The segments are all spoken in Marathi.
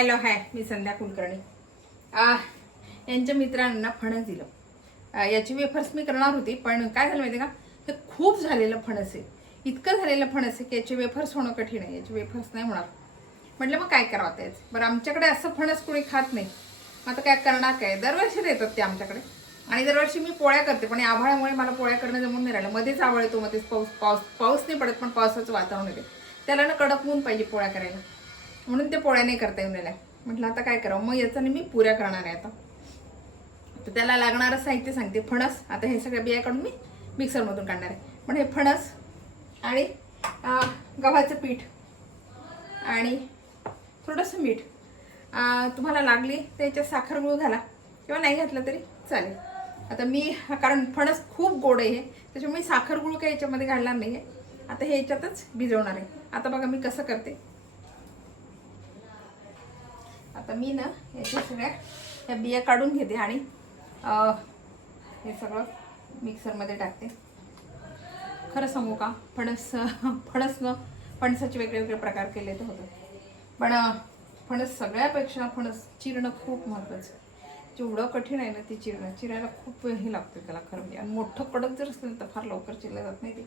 हॅलो हाय, मी संध्या कुलकर्णी. यांच्या मित्रांना फणस दिलं. याची वेफर्स मी करणार होती, पण काय झालं माहिती का, हे खूप झालेलं फणस आहे. इतकं झालेलं फणस आहे की याचे वेफर्स होणं कठीण आहे. याचे वेफर्स नाही होणार. म्हटलं मग काय करावं त्याच. बरं, आमच्याकडे असं फणस कोणी खात नाही. आता काय करणार, काय दरवर्षी देतात ते आमच्याकडे. आणि दरवर्षी मी पोळ्या करते, पण आभाळामुळे मला पोळ्या करणं जमून नाही राहिलं. मध्येच आभाळ येतो, मध्येच पाऊस नाही पडत, पण पावसाचं वातावरण येते. त्याला ना कडक ऊन पाहिजे पोळ्या करायला, म्हणून ते पोळ्या नाही करता येऊन राहिल्या. म्हटलं आता काय करावं, मग याचं मी पुऱ्या करणार आहे. आता तर त्याला लागणारं साहित्य सांगते. फणस, आता हे सगळ्या बिया काढून मी मिक्सरमधून काढणार आहे. पण हे फणस आणि गव्हाचं पीठ आणि थोडंसं मीठ. तुम्हाला लागली तर याच्यात साखर गुळ घाला, किंवा नाही घातलं तरी चालेल. आता मी, कारण फणस खूप गोड आहे त्याच्यामुळे साखर गुळ काही याच्यामध्ये घालणार नाही आहे. आता हे याच्यातच भिजवणार आहे. आता बघा मी कसं करते. आता मी ना याच्या सगळ्या ह्या बिया काढून घेते आणि हे सगळं मिक्सरमध्ये टाकते. खरं सांगू का, फणसाचे वेगळे प्रकार केले तर होतं, पण फणस सगळ्यापेक्षा फणस चिरणं खूप महत्त्वाचं. जेवढं कठीण आहे ना ते चिरायला खूप हे लागतं त्याला खरं म्हणजे. आणि मोठं कडक जर असेल तर फार लवकर चिरलं जात नाही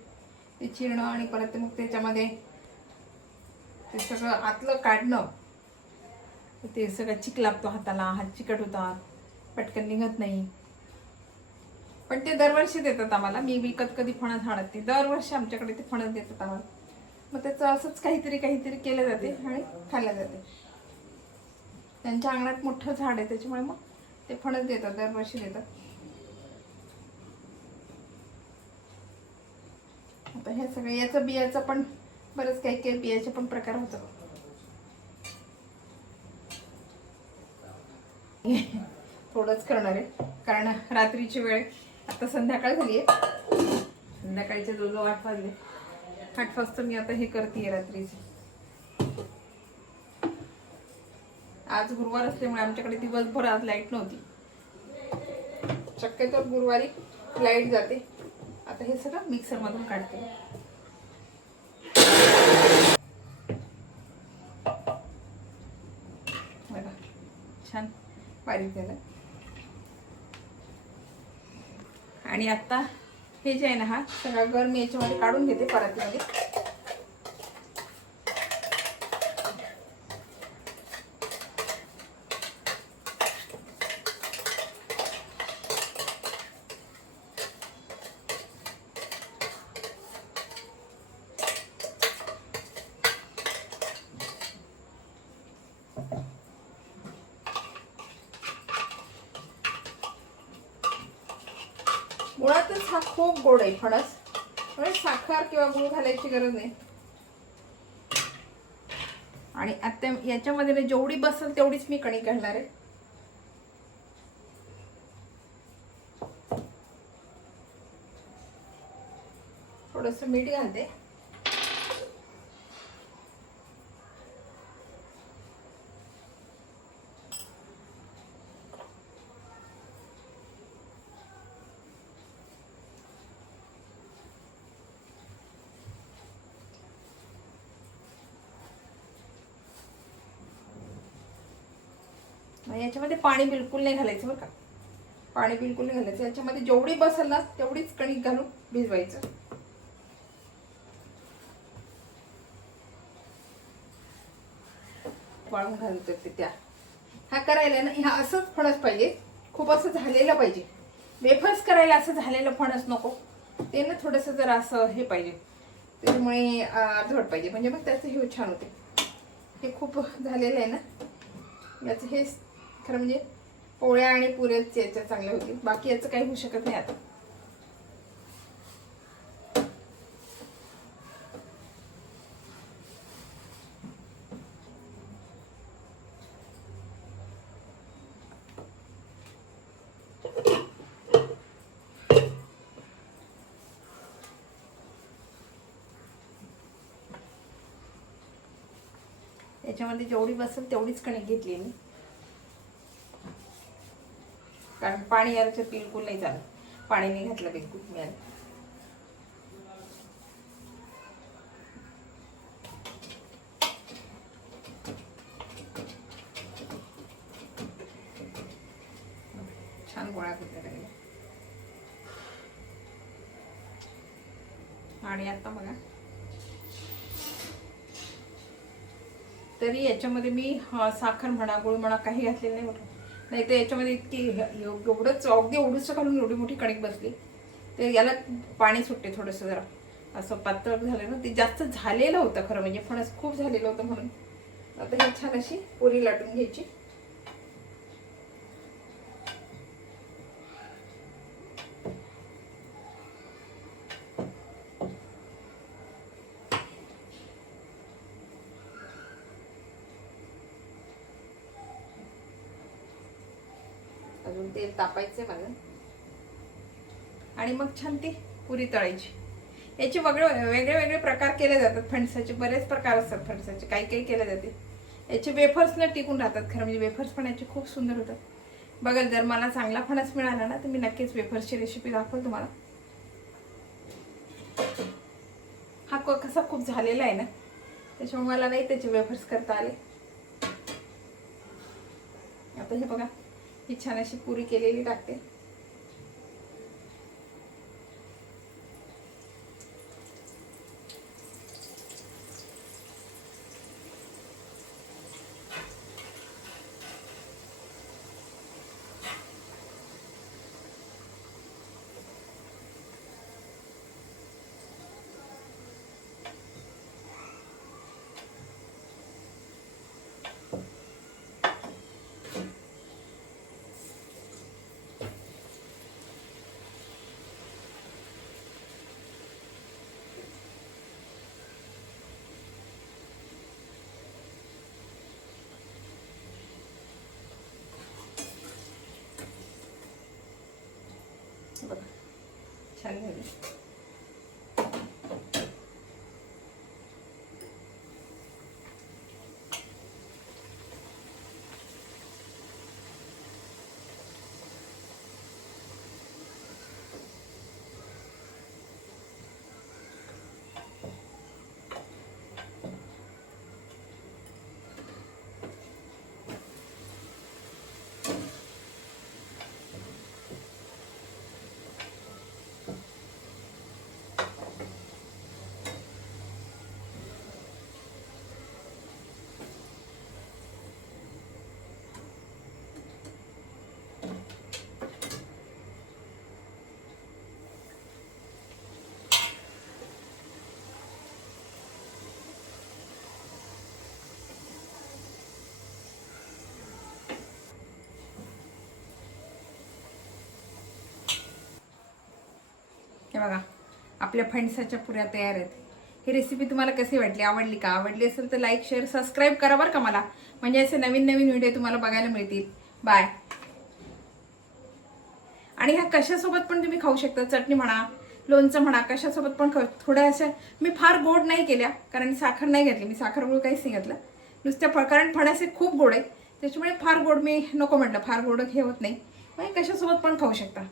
ते चिरणं. आणि परत मग त्याच्यामध्ये ते सगळं आतलं काढणं, ते सगळं चिक लागतो हाताला, हात चिकट होतात, पटकन निघत नाही. पण ते दरवर्षी देतात आम्हाला. मी विकत कधी फणस आणत नाही, दरवर्षी आमच्याकडे ते फणस देतात आम्हाला. मग त्याचं असंच काहीतरी केलं जाते आणि खाल्लं जाते. त्यांच्या अंगणात मोठं झाड आहे त्याच्यामुळे मग ते फणस देतात, दरवर्षी देतात. आता हे सगळं याचं बियाचं पण बरंच काही बियाचे पण प्रकार होतात. थोडंच करणार आहे, कारण रात्रीची वेळ, आता संध्याकाळ झाली आहे. संध्याकाळचे 8 वाजले. 8 वाजता मी आता हे करते रात्रीचे. आज गुरुवार असल्यामुळे आमच्याकडे दिवसभर आज लाईट नव्हती. शक्यतो गुरुवारी लाईट जाते. आता हे सगळं मिक्सर मधून काढते. बघा छान बारीक झालं. आणि आता हे जे आहे ना, हा सगळा गरम याच्यामध्ये काढून घेते परातीमध्ये. मुळातच हा खूप गोड आहे फणस, म्हणजे साखर किंवा गुळ घालायची गरज नाही. आणि आता याच्यामध्ये जेवढी बसेल तेवढीच मी कणिक घालणार आहे. थोडंसं मीठ घालते. याच्यामध्ये पाणी बिलकुल नाही घालायचं बरं का, पाणी बिलकुल नाही घालायचं. याच्यामध्ये जेवढी बसेल ना तेवढीच कणिक घालून भिजवायचं. वाळून घालतात ते त्या. हा करायला ना, हा असंच फणस पाहिजे, खूप असं झालेलं पाहिजे. वेफर्स करायला असं झालेलं फणस नको, ते ना थोडंसं जरा असं हे पाहिजे. त्याच्यामुळे अर्धवट पाहिजे, म्हणजे मग त्याचं हे छान होते. हे खूप झालेलं आहे ना याचं, हे खरं म्हणजे पोळ्या आणि पुऱ्याच याच्या चांगल्या होतील, बाकी याचं काही होऊ शकत नाही. आता याच्यामध्ये जेवढी बसेल तेवढीच कणिक घेतली मी, कारण पाणी याच्यात बिलकुल नाही झालं, पाणी नाही घातलं बिलकुल मी. छान गोळा करायला लागल्या. आणि आता बघा, तरी याच्यामध्ये मी साखर म्हणा गुळ म्हणा काही घातलेलं नाही मोठं, नाही तर याच्यामध्ये इतकी एवढंच अगदी एवढंच घालून एवढी मोठी कणिक बसली. तर याला पाणी सुटते थोडंसं, जरा असं पातळ झालं ना, ते जास्त झालेलं होतं खरं म्हणजे, फणस खूप झालेलं होतं म्हणून. आता ही छान अशी पुरी लाटून घ्यायची. अजून तेल तापायचंय माझं. आणि मग छान ती पुरी तळायची. याचे वेगळे वेगळे प्रकार केले जातात फणसाचे, बरेच प्रकार असतात फणसाचे, काही काही केले जाते. याचे वेफर्स न टिकून राहतात खरं म्हणजे, वेफर्स पण याचे खूप सुंदर होतात. बघा, जर मला चांगला फणस मिळाला ना तर मी नक्कीच वेफर्सची रेसिपी दाखवते तुम्हाला. हा कसा खूप झालेला आहे ना, त्याच्यामुळे मला नाही त्याचे वेफर्स करता आले. आता हे बघा, ही छान अशी पुरी केलेली टाकते. बघा छान झाली. हे बघा, आपल्या फणसाच्या पुऱ्या तयार आहेत. ही रेसिपी तुम्हाला कशी वाटली, आवडली का? आवडली असेल तर लाईक शेअर सबस्क्राईब करा बरं का मला, म्हणजे असे नवीन नवीन व्हिडिओ तुम्हाला बघायला मिळतील. बाय. आणि ह्या कशासोबत पण तुम्ही खाऊ शकता, चटणी म्हणा लोणचं म्हणा कशासोबत पण खाऊ. थोड्या अशा मी फार गोड नाही केल्या, कारण साखर नाही घातली मी, साखर गुळ काहीच नाही घातलं नुसत्या, कारण फणस खूप गोड आहे त्याच्यामुळे फार गोड मी नको म्हटलं, फार गोड हे होत नाही, मग कशासोबत पण खाऊ शकता.